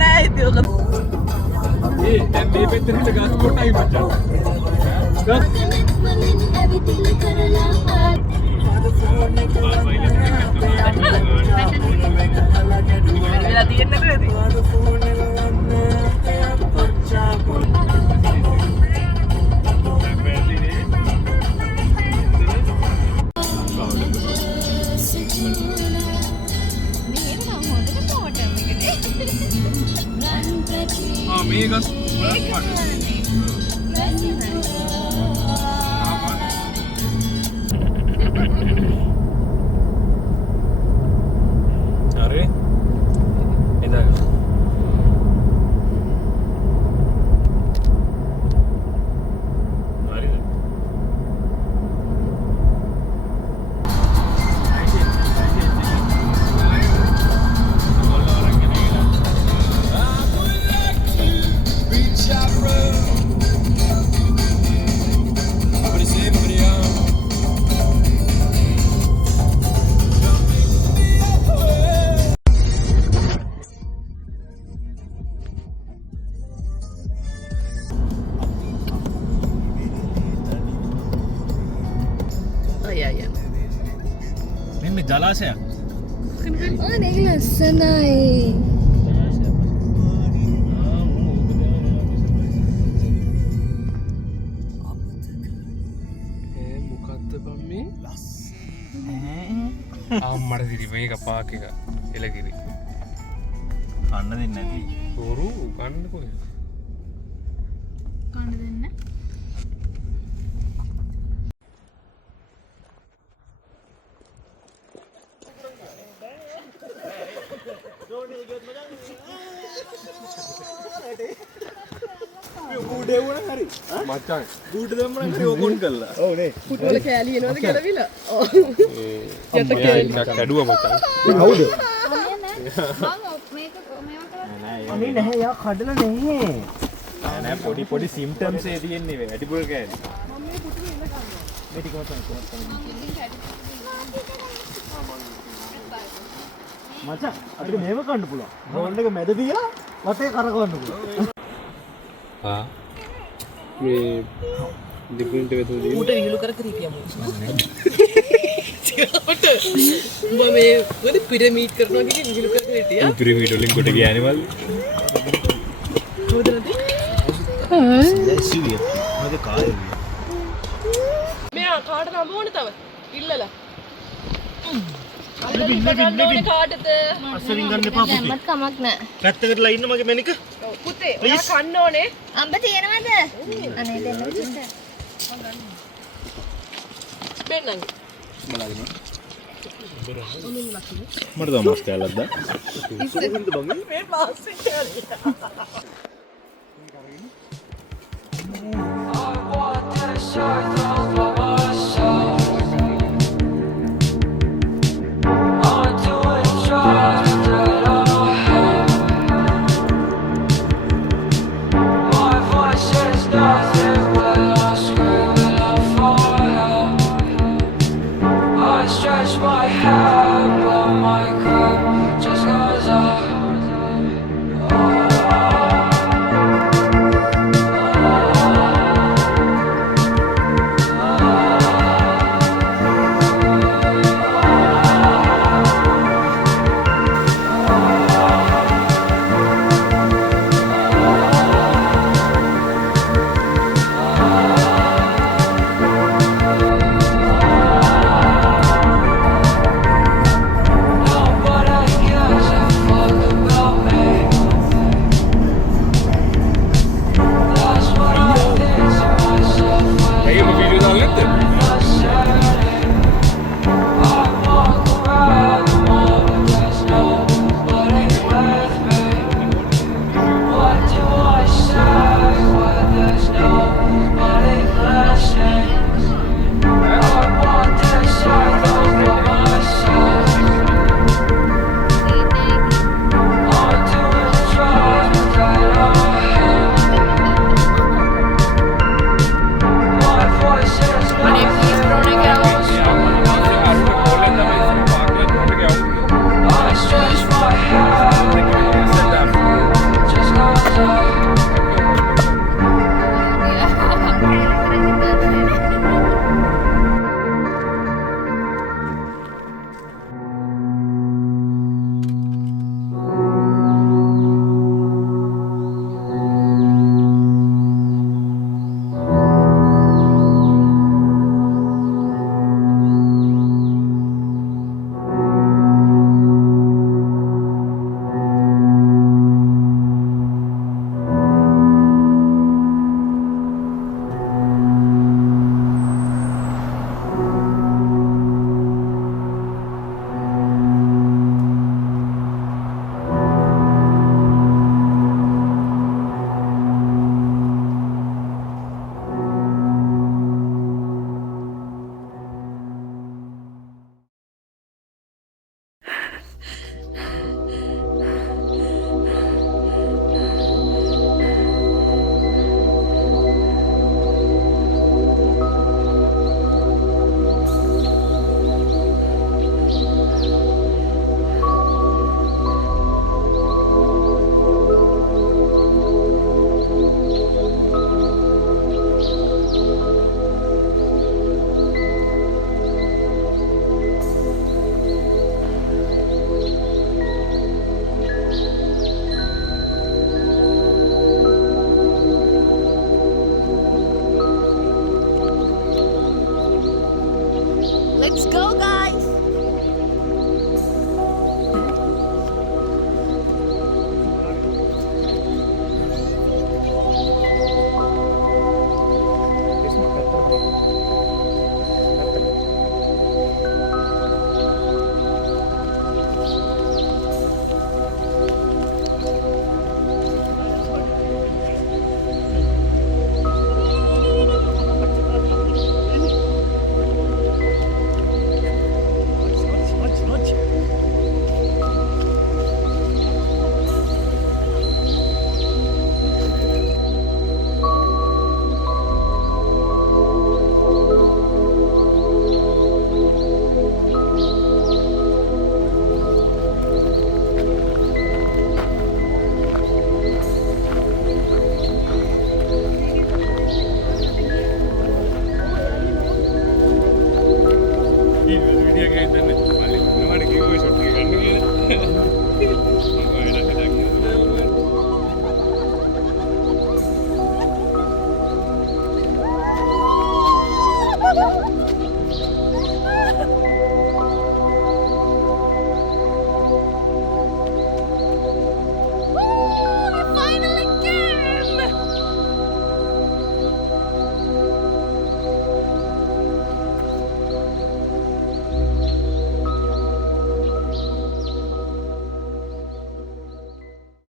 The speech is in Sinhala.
නැහැ ඒක. දැන් මේ පැත්තට ගස් කොටයි මචං. වෙලා තියෙන්නේ නැද්ද? මේක හරි එදාක හරිද මෙන්න ජලාශයක් අනේ ලස්සනයි. මොකද්ද බම් මේ අම්මට දිරි මේක පාක් එක එලකිරි කන්න දෙන්නේ නැති. බොරු කන්න කොහෙද කන්න දෙන්න. මචං බූට දැම්මම හරි ඕකොන් කළා. ඔව් නේ. පුටුවල කෑලි එනවද කියලා. ඔව්. යට කෑලි කැඩුවා මචං කවුද? අනේ නැහැ යා කඩලා නැහැ. නෑ පොඩි පොඩි සිම්ප්ටම්ස් ඒ තියෙන්නේ වැඩිපුර කෑලි. මේ ටික මචං අපිට මේව කන්න පුළුවන්. රෝල් එක මැද තියලා වටේ කරකවන්න පුළුවන්. මේ දිපුන්ට වෙතුදී ඌට විහිළු කර කර හිටියමු. උඹ මේ මොකද පිරමීඩ් කරනවා කියන විහිළු කර කර හිටියා. පිරමීඩ් වලින් කොට ගියානේ මල්. මොකද නැති? සිවිය. මගේ කාලේ. මෙයා කාට නම ඕන තව? ඉල්ලලා. කාටද? අස්සරින් ගන්න එපා පුතේ. දැම්මත් කමක් නැහැ. පැත්තකටලා ඉන්න මගේ මැනික. පුතේ ඔයා කන්න ඕනේ. අම්බ තියෙනවද? අනේ දෙන්න පුතේ. බෙන්නං. බලන්න. මට දවස් කෑල්ලක් දා. ඉස්සෙල්ද බං? මේ ප්ලාස්ටික් කෑලි. I want to show